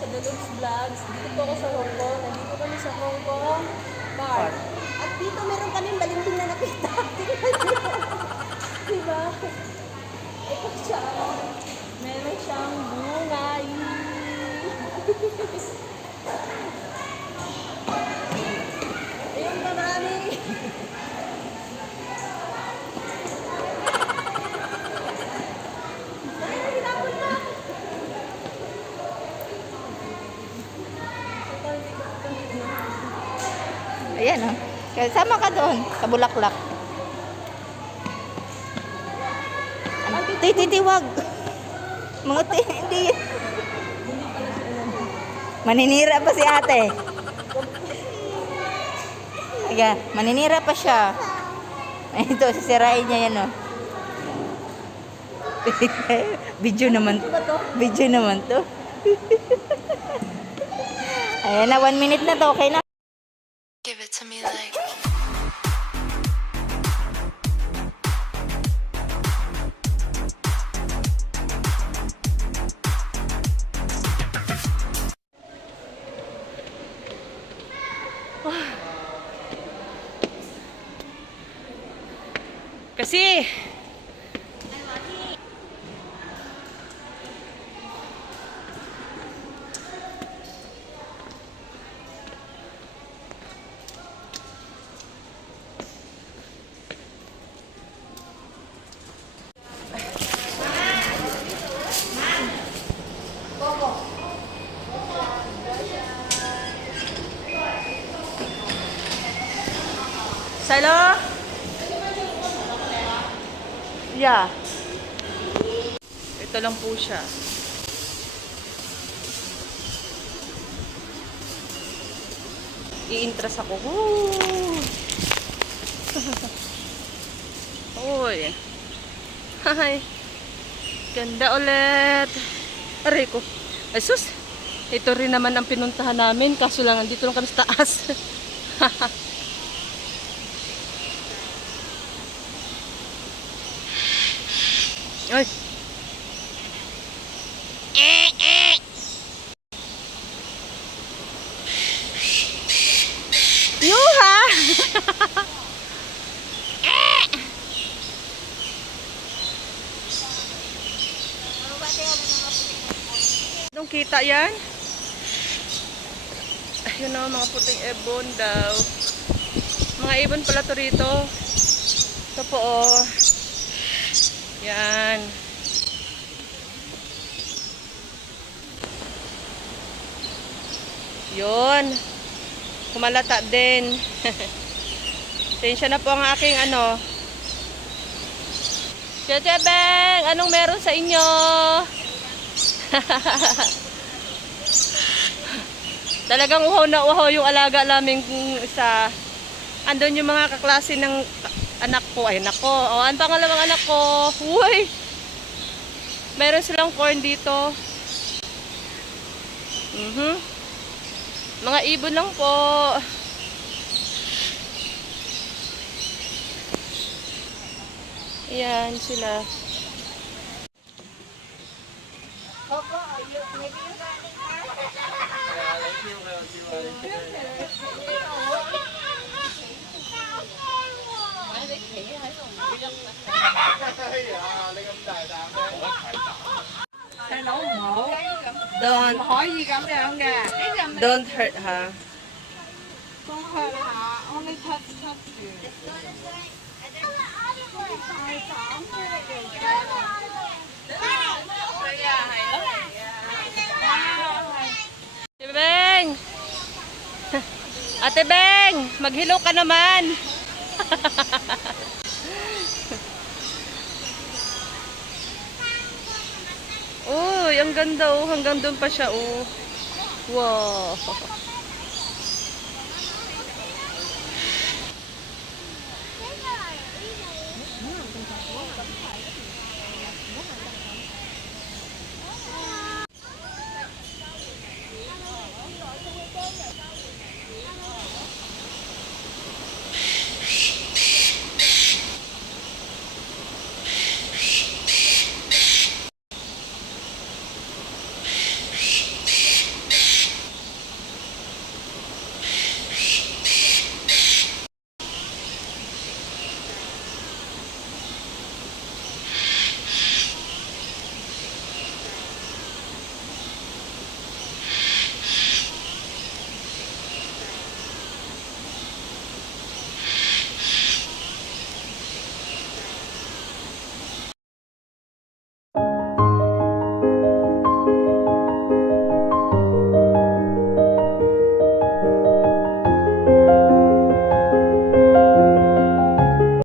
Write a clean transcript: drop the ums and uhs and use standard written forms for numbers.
sa Dalugs Vlogs. Dito po ako sa Hong Kong. Nandito kami sa Hong Kong Park. At dito meron kami balimbing na nakita. Diba? Ito siya. Meron siyang bunga. Ayun pa marami. Ayan o. Kaya sama ka doon, sa Bulaklak. Titiwag. Mga hindi. Maninira pa si ate. Ayan, maninira pa siya. Ito, sisirain niya yan o. Video naman. Video naman to. Ayan na, 1 minute na to. Okay na. Give it to me like Kasi Salo? Yeah. Ito lang po siya. I-interest ako. Woo! Uy. Hi. Ganda ulit. Aray ko. Ay sus. Ito rin naman ang pinuntahan namin. Kaso lang, andito lang kami sa taas. Ay. Yuha! Anong kita yan? Ayun o, mga puting ibon daw. Mga ibon pala to rito. Ito po o. Yan. Yun. Kumalata din. Tensya na po ang aking ano. Tete Beng, anong meron sa inyo? Talagang uhaw na uhaw yung alaga namin isa. Andun yung mga kaklase ng anak ko. Ay, anak ko. O, ang pangalawang anak ko. Uy! Meron silang corn dito. Mga ibon lang po. Ayan sila. Don't hurt her. Don't hurt her. Only touch you. Ate Beng! Ate Beng! Maghilo ka naman! Uy, ang ganda oh. Hanggang doon pa siya oh. Wow!